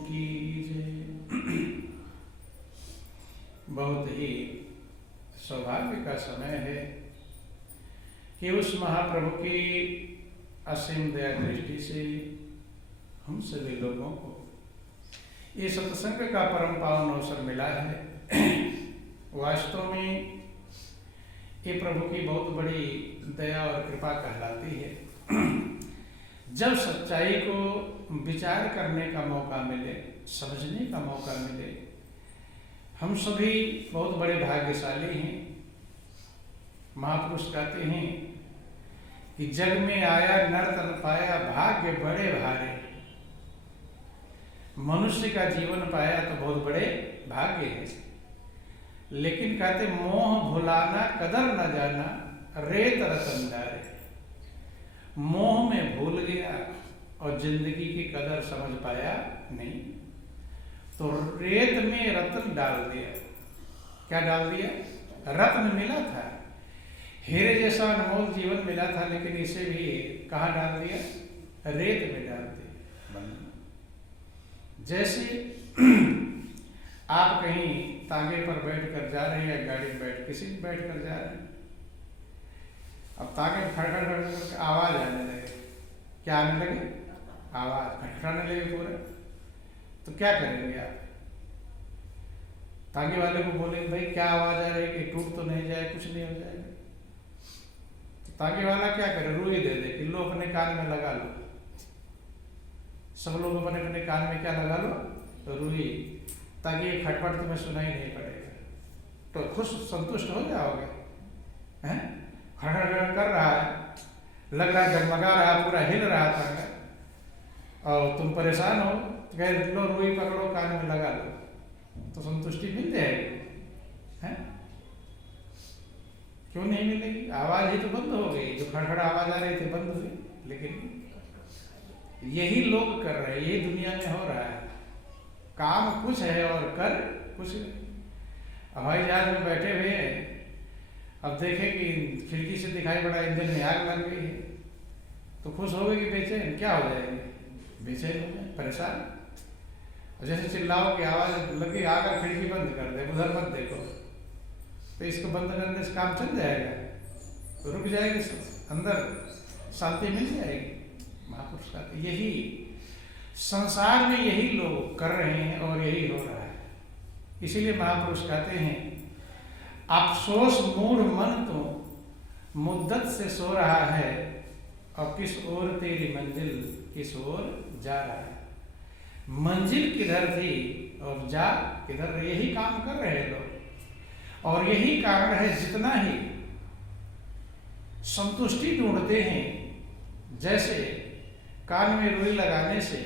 की जय। बहुत ही सौभाग्य का समय है कि उस महाप्रभु की असीम दया दृष्टि से हम सभी लोगों को ये सत्संग का परम पावन अवसर मिला है। वास्तव में ये प्रभु की बहुत बड़ी दया और कृपा कहलाती है। जब सच्चाई को विचार करने का मौका मिले, समझने का मौका मिले, हम सभी बहुत बड़े भाग्यशाली हैं। महापुरुष कहते हैं कि जग में आया नर तन पाया भाग्य बड़े भारे। मनुष्य का जीवन पाया तो बहुत बड़े भाग्य है, लेकिन कहते मोह भुलाना कदर न जाना रेत रतन डारे। मोह में भूल गया और जिंदगी की कदर समझ पाया नहीं, तो रेत में रत्न डाल दिया। क्या डाल दिया? रत्न मिला था, हीरे जैसा अनमोल जीवन मिला था, लेकिन इसे भी कहाँ डाल दिया? रेत में डाल दिया। जैसे आप कहीं तांगे पर बैठ कर जा रहे हैं या गाड़ी में बैठ किसी में बैठ कर जा रहे हैं, अब तांगे खड़खड़ खड़खड़ आवाज आने लगे। क्या आने लगे? आवाज खटखटाने लगे पूरे। तो क्या करेंगे आप? तांगे वाले को बोलेंगे भाई क्या आवाज आ रही है, कि टूट तो नहीं जाए, कुछ नहीं हो जाएगा। तो तांगे वाला क्या करे? रुई दे दे कि लो अपने कान में लगा लो। सब लोग अपने अपने कान में क्या लगा लो? तो रुई, ताकि ये खटपट तुम्हें सुनाई नहीं पड़ेगा। तो खुश संतुष्ट हो जाओगे। हैं? खड़खड़ कर रहा है, लग रहा है जगमगा रहा, पूरा हिल रहा था, और तुम परेशान हो तो कह लो रुई पकड़ो कान में लगा लो, तो संतुष्टि मिल जाएगी। हैं? क्यों नहीं मिलेगी? आवाज ही तो बंद हो गई, जो खड़खड़ आवाज आ रही थी बंद हुई। लेकिन यही लोग कर रहे हैं, ये दुनिया में हो रहा है। काम कुछ है और कर कुछ नहीं। हवाई जहाज में बैठे हुए हैं, अब देखें कि खिड़की से दिखाई पड़ा इंजन में आग लग गई है, तो खुश हो गए कि बेचैन? क्या हो जाएंगे? बेचैन हो गए, परेशान। और जैसे चिल्लाओ कि आवाज लगी, आकर खिड़की बंद कर दे, उधर मत देखो, तो इसको बंद करने से काम चल जाएगा, तो रुक जाएगी, अंदर शांति मिल जाएगी। महापुरुष का यही संसार में यही लोग कर रहे हैं और यही हो रहा है। इसीलिए महापुरुष कहते हैं अफसोस मूढ़ मन तो मुद्दत से सो रहा है, और किस ओर तेरी मंजिल किस ओर जा रहा है। मंजिल किधर थी और जा किधर? यही काम कर रहे हैं लोग, और यही कारण है जितना ही संतुष्टि ढूंढते हैं, जैसे कान में रुई लगाने से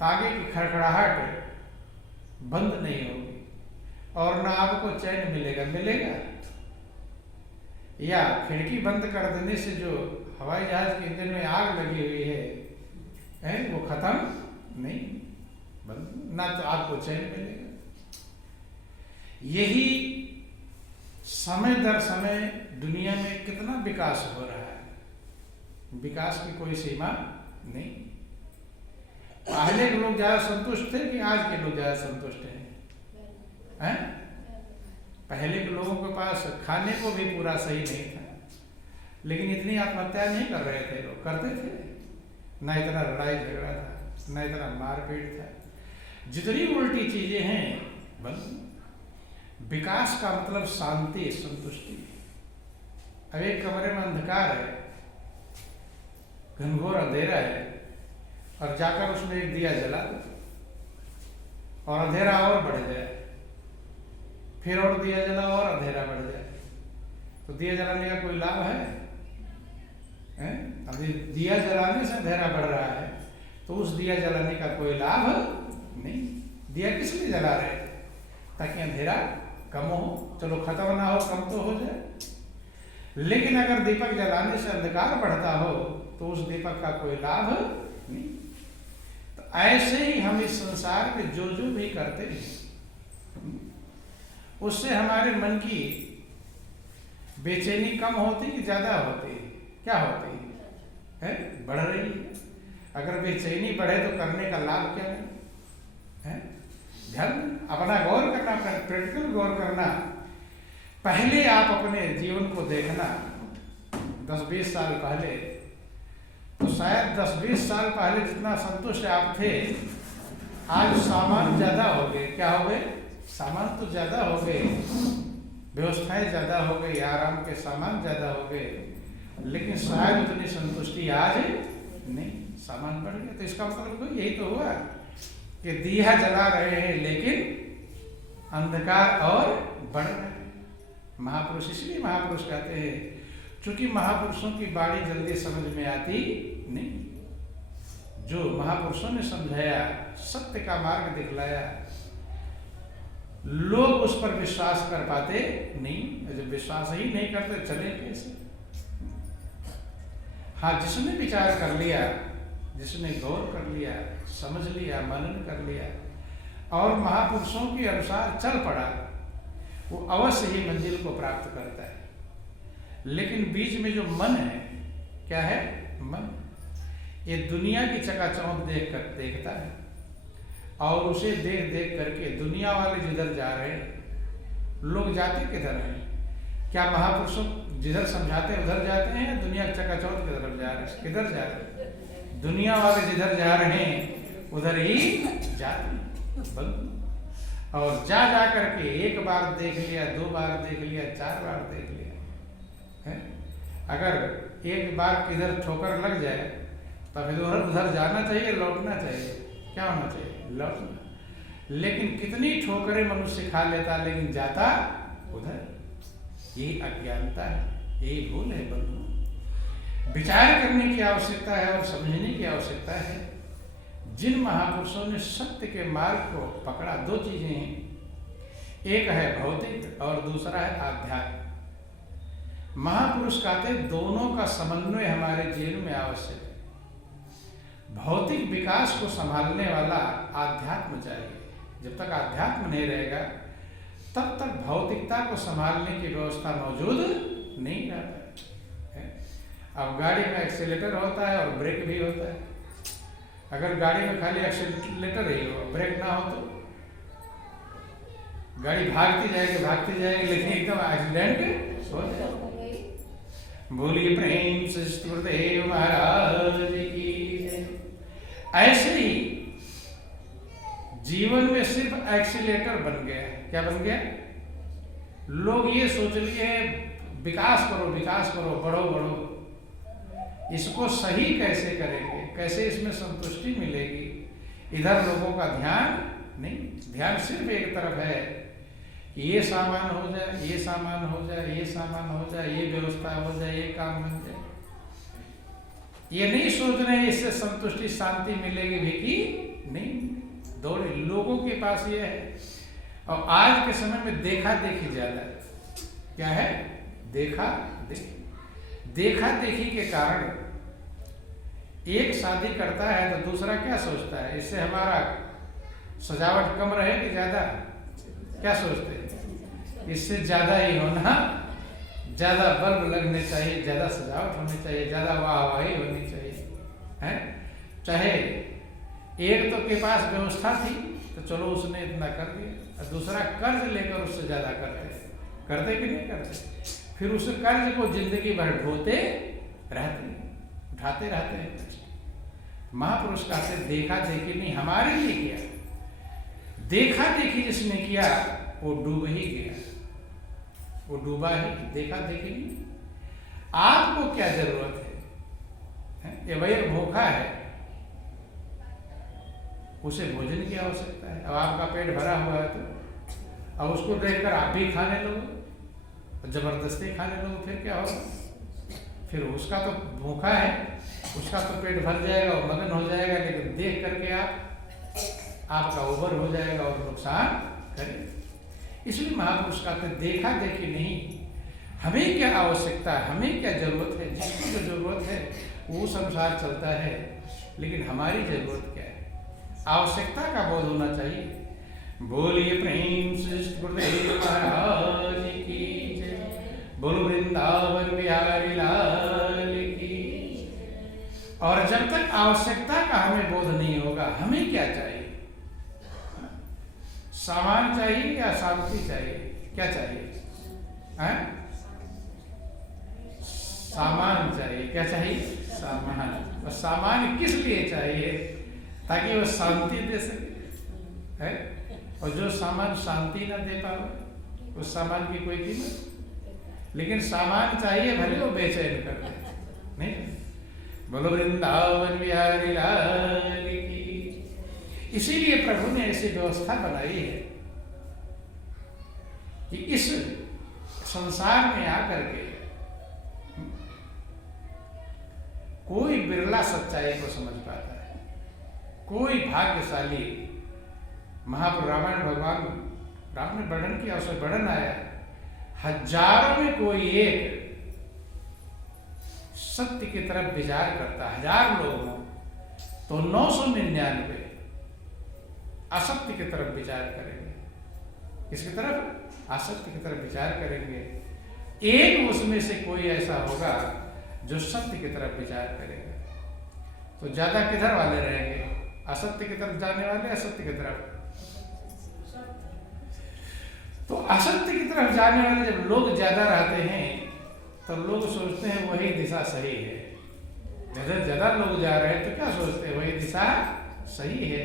तागे की खड़खड़ाहट बंद नहीं होगी और ना आपको चैन मिलेगा, या खिड़की बंद कर देने से जो हवाई जहाज के इंजन में आग लगी हुई है वो खत्म नहीं, बंद ना तो आपको चैन मिलेगा। यही समय दर समय दुनिया में कितना विकास हो रहा है, विकास की कोई सीमा नहीं। पहले के लोग ज्यादा संतुष्ट थे कि आज के लोग ज्यादा संतुष्ट हैं? पहले के लोगों के पास खाने को भी पूरा सही नहीं था, लेकिन इतनी आत्महत्या नहीं कर रहे थे लोग, करते थे ना, इतना लड़ाई झगड़ा था, ना इतना मारपीट था। जितनी उल्टी चीजें हैं, बस विकास का मतलब शांति, संतुष्टि। अब एक कमरे में अंधकार है, घनघोर अंधेरा है, और जाकर उसमें एक दिया जला दो और अंधेरा और बढ़ जाए, फिर और दिया जला और अंधेरा बढ़ जाए, तो दिया जलाने का कोई लाभ है? अभी दिया जलाने से अंधेरा बढ़ रहा है, तो उस दिया जलाने का कोई लाभ नहीं। दिया किस लिए जला रहे थे? ताकि अंधेरा कम हो, चलो खत्म ना हो, कम तो हो जाए। लेकिन अगर दीपक जलाने से अंधकार बढ़ता हो तो उस दीपक का कोई लाभ नहीं। तो ऐसे ही हम इस संसार में जो जो भी करते हैं, उससे हमारे मन की बेचैनी कम होती कि ज्यादा होती? क्या होती है? बढ़ रही है। अगर बेचैनी बढ़े तो करने का लाभ क्या है? ध्यान अपना गौर करना, प्रैक्टिकल गौर करना। पहले आप अपने जीवन को देखना 10-20 साल पहले, तो शायद 10-20 साल पहले जितना संतुष्ट आप थे, आज सामान ज्यादा हो गए। क्या हो गए? सामान तो ज्यादा हो गए, व्यवस्थाएं ज्यादा हो गई, आराम के सामान ज्यादा हो गए, लेकिन शायद उतनी संतुष्टि आज नहीं। सामान बढ़ गया तो इसका मतलब यही तो हुआ कि दिया जला रहे हैं लेकिन अंधकार और बढ़ रहा है। महापुरुष इसलिए महापुरुष कहते हैं, क्योंकि महापुरुषों की बाणी जल्दी समझ में आती नहीं। जो महापुरुषों ने समझाया, सत्य का मार्ग दिखलाया, लोग उस पर विश्वास कर पाते नहीं। जब विश्वास ही नहीं करते चले कैसे? हाँ, जिसने विचार कर लिया, जिसने गौर कर लिया, समझ लिया, मनन कर लिया और महापुरुषों के अनुसार चल पड़ा, वो अवश्य ही मंजिल को प्राप्त करता है। लेकिन बीच में जो मन है, क्या है? मन ये दुनिया की चकाचौंध देखता है और उसे देख देख करके दुनिया वाले जिधर जा रहे हैं, लोग जाते किधर हैं? क्या महापुरुषों जिधर समझाते हैं उधर जाते हैं? दुनिया की चकाचौंध की तरफ जा रहे हैं, किधर जा रहे हैं? दुनिया वाले जिधर जा रहे हैं उधर ही जाते हैं। और जा करके एक बार देख लिया, 2 बार देख लिया, 4 बार देख लिया है? अगर एक बार किधर ठोकर लग जाए तो फिर उधर जाना चाहिए, लौटना चाहिए। क्या होना चाहिए? लौटना। लेकिन कितनी ठोकरें मनुष्य खा लेता, लेकिन जाता उधर। यही अज्ञानता है, यही भूल है बंधु। विचार करने की आवश्यकता है और समझने की आवश्यकता है। जिन महापुरुषों ने सत्य के मार्ग को पकड़ा, 2 चीजें हैं, एक है भौतिक और दूसरा है आध्यात्म। महापुरुष कहते दोनों का समन्वय हमारे जीवन में आवश्यक है। भौतिक विकास को संभालने वाला आध्यात्म चाहिए। जब तक आध्यात्म नहीं रहेगा तब तक भौतिकता को संभालने की व्यवस्था मौजूद नहीं रहता है। अब गाड़ी में एक्सीलेटर होता है और ब्रेक भी होता है। अगर गाड़ी में खाली एक्सीलेटर ही हो, ब्रेक ना हो तो गाड़ी भागती जाएगी, लेकिन एकदम एक्सीडेंट हो जाएगा। बोलिए प्रेम से गुरुदेव महाराज की। ऐसे ही जीवन में सिर्फ एक्सीलेटर बन गया है। क्या बन गया? लोग ये सोच लिए विकास करो, बढ़ो। इसको सही कैसे करेंगे? कैसे इसमें संतुष्टि मिलेगी? इधर लोगों का ध्यान नहीं, ध्यान सिर्फ एक तरफ है कि ये सामान हो जाए, ये सामान हो जाए, ये सामान हो जाए, ये व्यवस्था हो जाए, ये काम बन जाए। ये नहीं सोच रहे इससे संतुष्टि शांति मिलेगी भी कि नहीं। दौड़े लोगों के पास ये है। और आज के समय में देखा देखी ज्यादा है। क्या है? देखा देखी के कारण एक शादी करता है तो दूसरा क्या सोचता है? इससे हमारा सजावट कम रहेगी ज्यादा? क्या सोचते हैं? इससे ज्यादा ही होना, ज्यादा बल्ब लगने चाहिए, ज्यादा सजावट होनी चाहिए, ज्यादा वाहवाही होनी चाहिए है। चाहे एक तो के पास व्यवस्था थी तो चलो उसने इतना कर दिया, और दूसरा कर्ज लेकर उससे ज्यादा करते कि नहीं करते? फिर उस कर्ज को जिंदगी भर ढोते उठाते रहते हैं। महापुरुष कहते देखा देखी नहीं, हमारे लिए किया। देखा देखी जिसने किया वो डूब ही गया, वो डूबा ही। देखा देखी नहीं। आपको क्या जरूरत है? ये भाई भूखा है, उसे भोजन की आवश्यकता है। अब आपका पेट भरा हुआ है तो अब उसको देखकर आप भी खाने लगो, जबरदस्ती खाने लगो, फिर क्या होगा? फिर उसका तो भूखा है, उसका तो पेट भर जाएगा और मगन हो जाएगा, लेकिन देख करके आपका ओवर हो जाएगा और नुकसान करेगा। इसलिए महापुरुष कहते हैं देखा देखी नहीं, हमें क्या आवश्यकता है, हमें क्या जरूरत है। जिसकी जो जरूरत है वो संसार चलता है, लेकिन हमारी जरूरत क्या है? आवश्यकता का बोध होना चाहिए। बोलिए प्रेम से गुरुदेव महाराज की जय। बोलो वृंदावन बिहारी लाल की। और जब तक आवश्यकता का हमें बोध नहीं होगा, हमें क्या चाहिए? सामान चाहिए या शांति चाहिए? क्या चाहिए? हैं? सामान चाहिए। क्या चाहिए? सामान। और सामान किस लिए चाहिए? ताकि वो शांति दे सके, है? और जो सामान शांति ना दे पावे, उस सामान की कोई कीमत। लेकिन सामान चाहिए, भले वो बेचैन कर दे, नहीं? बोलो वृंदावन बिहारी लाल की। इसीलिए प्रभु ने ऐसी व्यवस्था बनाई है कि इस संसार में आकर के कोई बिरला सच्चाई को समझ पाता है। कोई भाग्यशाली, महापुरुष रामायण भगवान राम ने वर्णन किया, उसमें वर्णन आया, हजारों में कोई एक सत्य की तरफ विचार करता। 1000 लोग हों तो 999 असत्य की तरफ विचार करेंगे। किसकी तरफ? असत्य की तरफ विचार करेंगे। एक उसमें से कोई ऐसा होगा जो सत्य की तरफ विचार करेगा। तो ज्यादा किधर वाले रहेंगे? असत्य की तरफ जाने वाले, असत्य की तरफ। तो असत्य की तरफ जाने वाले जब लोग ज्यादा रहते हैं तो लोग सोचते हैं वही दिशा सही है। ज्यादा लोग जा रहे हैं तो क्या सोचते हैं? वही दिशा सही है।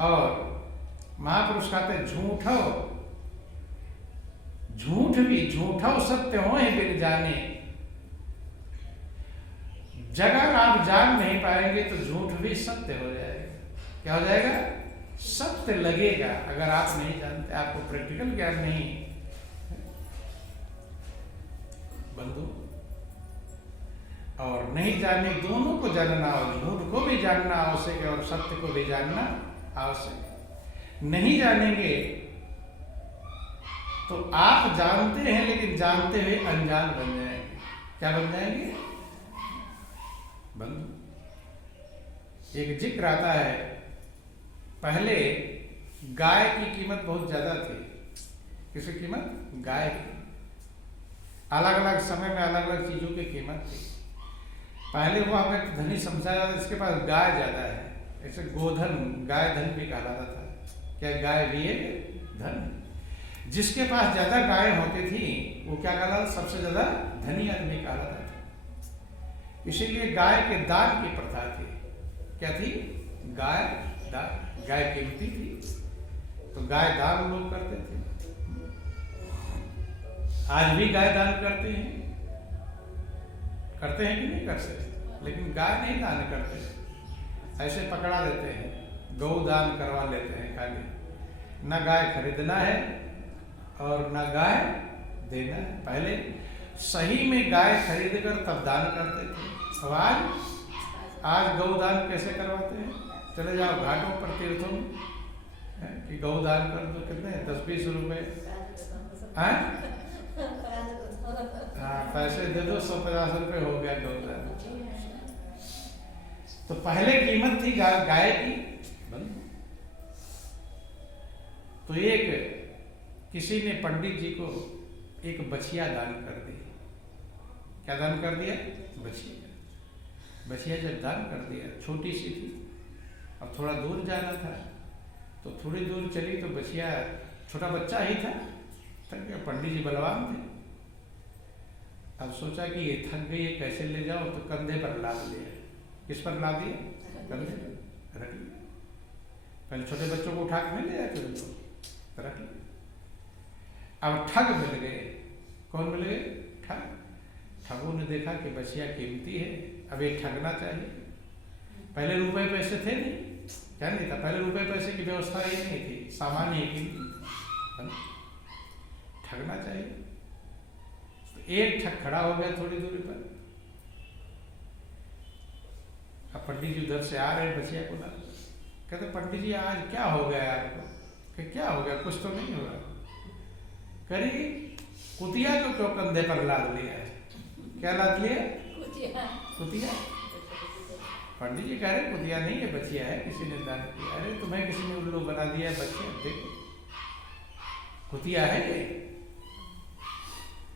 और महापुरुष कहते झूठो, झूठ भी झूठो सत्य हो ही बिन जाने। जगह आप जान नहीं पाएंगे तो झूठ भी सत्य हो जाएगा। क्या हो जाएगा? सत्य लगेगा। अगर आप नहीं जानते, आपको प्रैक्टिकल ज्ञान नहीं बंधु, और नहीं जाने, दोनों को जानना हो। झूठ को भी जानना आवश्यक है और सत्य को भी जानना आवश्यक है। नहीं जानेंगे तो आप जानते हैं लेकिन जानते हुए अनजान बन जाएंगे। क्या बन जाएंगे बंधु? एक जिक्र आता है, पहले गाय की कीमत बहुत ज्यादा थी। किसकी कीमत? गाय की। अलग अलग समय में अलग अलग चीजों की कीमत थी। पहले वो हमें धनी समझा जाता, इसके पास गाय ज्यादा है। ऐसे गोधन, गाय धन भी कहलाता था। क्या गाय भी है धन? जिसके पास ज्यादा गाय होती थी वो क्या कहलाता? सबसे ज्यादा धनी आदमी कहलाता था। इसीलिए गाय के दान की प्रथा थी। क्या थी? गाय दान। गाय कीमती थी तो गाय दान लोग करते थे। आज भी गाय दान करते हैं कि नहीं करते? लेकिन गाय नहीं दान करते, ऐसे पकड़ा देते हैं, गौ दान करवा लेते हैं खाली। न गाय खरीदना है और न गाय देना है। पहले सही में गाय खरीद कर तब दान करते थे। आज गौ दान कैसे करवाते हैं? चले जाओ घाटों पर, तीर्थों में, कि गौ दान कर दो। कितने? 10-20 रुपए। हाँ, पैसे दे दो, 150 रुपए हो गया गौ दान। तो पहले कीमत थी गाय की। तो एक किसी ने पंडित जी को एक बछिया दान कर दी। क्या दान कर दिया? बछिया। बछिया जब दान कर दिया, छोटी सी थी, अब थोड़ा दूर जाना था, तो थोड़ी दूर चली तो बछिया, छोटा बच्चा ही था, थक गया। पंडित जी बलवान थे। अब सोचा कि ये थक गई है, कैसे ले जाओ? तो कंधे पर लाद लिया। किस पर लाद दिया? कंधे पर रख लिया। पहले छोटे बच्चों को उठा के नहीं ले जाते उनको, रख लिया। अब ठग मिल गए। कौन मिल गए? ठग। ठगों ने देखा कि बछिया कीमती है, अब ये ठगना चाहिए। पहले रुपए पैसे थे नहीं, क्या नहीं था? पहले रुपए पैसे की व्यवस्था ही नहीं थी, सामान्य ही कीमती, ठगना चाहिए। तो एक ठग खड़ा हो गया थोड़ी दूरी पर। अब पंडित जी उधर से आ रहे, बछिया को ला, कहते पंडित जी आज क्या हो गया आपको? कि क्या हो गया? कुछ तो नहीं हुआ। करिए कुतिया को क्यों कंधे पर लाद लिया है? क्या लाद लिया? कुतिया। पंडित जी कह रहे कुतिया नहीं है, बछिया है, किसी ने दान किया। अरे तुम्हें किसी ने उल्लू बना दिया है, बच्चे देखो कुतिया है ये।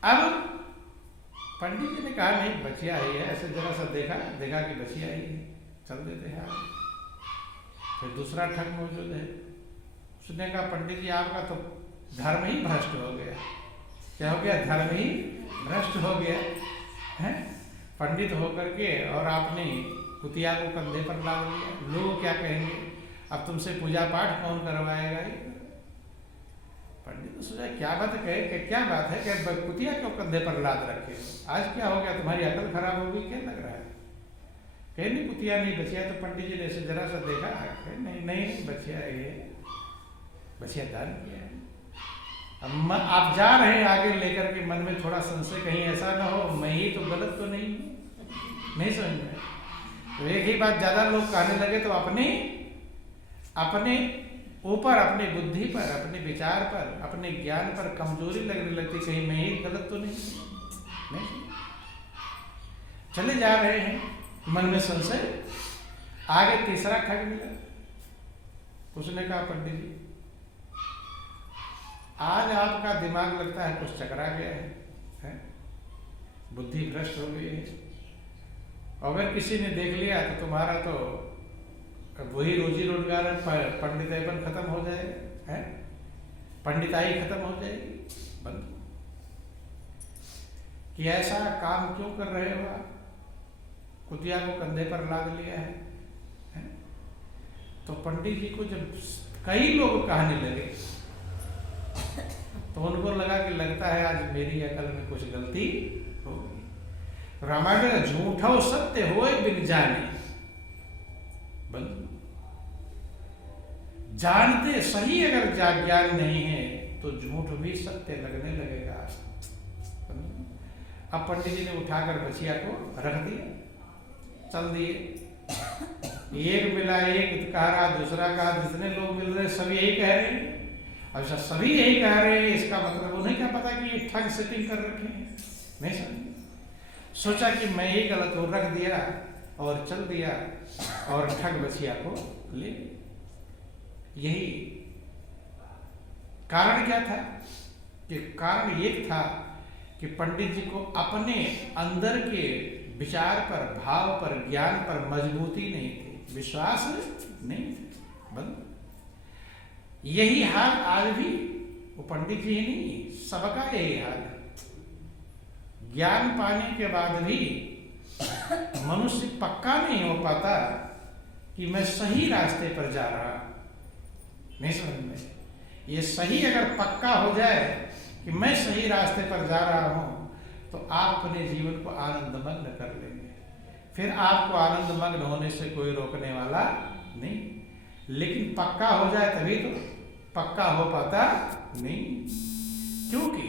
अब पंडित जी ने कहा नहीं बचिया ही है, ऐसे जरा सा देखा देखा कि बचिया ही है, चल देते हैं आगे। फिर दूसरा ठग मौजूद है, उसने कहा पंडित जी आपका तो धर्म ही भ्रष्ट हो गया। क्या हो गया? धर्म ही भ्रष्ट हो गया है। पंडित होकर के और आपने कुतिया को कंधे पर ला लिया, लोग क्या कहेंगे, अब तुमसे पूजा पाठ कौन करवाएगा? पंडित ने सोचा क्या बात है, क्या बात है कि कुतिया क्यों कंधे पर लाद रखे हो? आज क्या हो गया, तुम्हारी अकल खराब हो गई क्या लग रहा है? कहे नहीं कुतिया नहीं बचिया। तो पंडित जी ने ऐसे जरा सा देखा, नहीं नहीं बचिया ये बचिया दान किया है। अब आप जा रहे हैं आगे लेकर के, मन में थोड़ा संशय कहीं ऐसा ना हो मैं ही तो गलत तो नहीं समझ में। तो एक ही बात ज्यादा लोग कहने लगे तो अपने ऊपर, अपनी बुद्धि पर, अपने विचार पर, अपने ज्ञान पर कमजोरी लगने लगती, कहीं मैं ही गलत तो नहीं। चले जा रहे हैं, मन में संशय। आगे तीसरा ठग मिला। उसने कहा पंडित जी आज आपका दिमाग लगता है कुछ चकरा गया है? बुद्धि भ्रष्ट हो गई है। अगर किसी ने देख लिया तो तुम्हारा तो वही रोजी रोजगार पंडिताईपन खत्म हो जाएगा है, पंडिताई खत्म हो जाएगी। बंद कि ऐसा काम क्यों कर रहे हो आप? कुतिया को कंधे पर लाद लिया है? तो पंडित जी को जब कई लोग कहने लगे तो उनको लगा कि लगता है आज मेरी अकल में कुछ गलती हो गई। रामायण में झूठो सत्य होए बिन जाने, जानते सही अगर ज्ञान नहीं है तो झूठ भी सत्य लगने लगेगा। अब पंडित जी ने उठाकर बचिया को रख दिया, चल दिए। एक मिला, एक कह रहा, दूसरा कहा, जितने लोग मिल रहे सब यही कह रहे हैं। अब सभी यही कह रहे हैं, इसका मतलब उन्हें क्या पता कि ये ठग सेटिंग कर रखे हैं? नहीं समझ। सोचा कि मैं ही गलत हूँ, रख दिया और चल दिया और ठग बचिया को ले। यही कारण क्या था? कि कारण एक था कि पंडित जी को अपने अंदर के विचार पर, भाव पर, ज्ञान पर मजबूती नहीं थी, विश्वास नहीं था। बंद। यही हाल आज भी, वो पंडित जी ही नहीं, सबका यही हाल है। ज्ञान पाने के बाद भी मनुष्य पक्का नहीं हो पाता कि मैं सही रास्ते पर जा रहा, नहीं समझ में। ये सही अगर पक्का हो जाए कि मैं सही रास्ते पर जा रहा हूं तो आप अपने जीवन को आनंदमग्न कर लेंगे। फिर आपको आनंदमग्न होने से कोई रोकने वाला नहीं। लेकिन पक्का हो जाए तभी तो, पक्का हो पाता नहीं। क्योंकि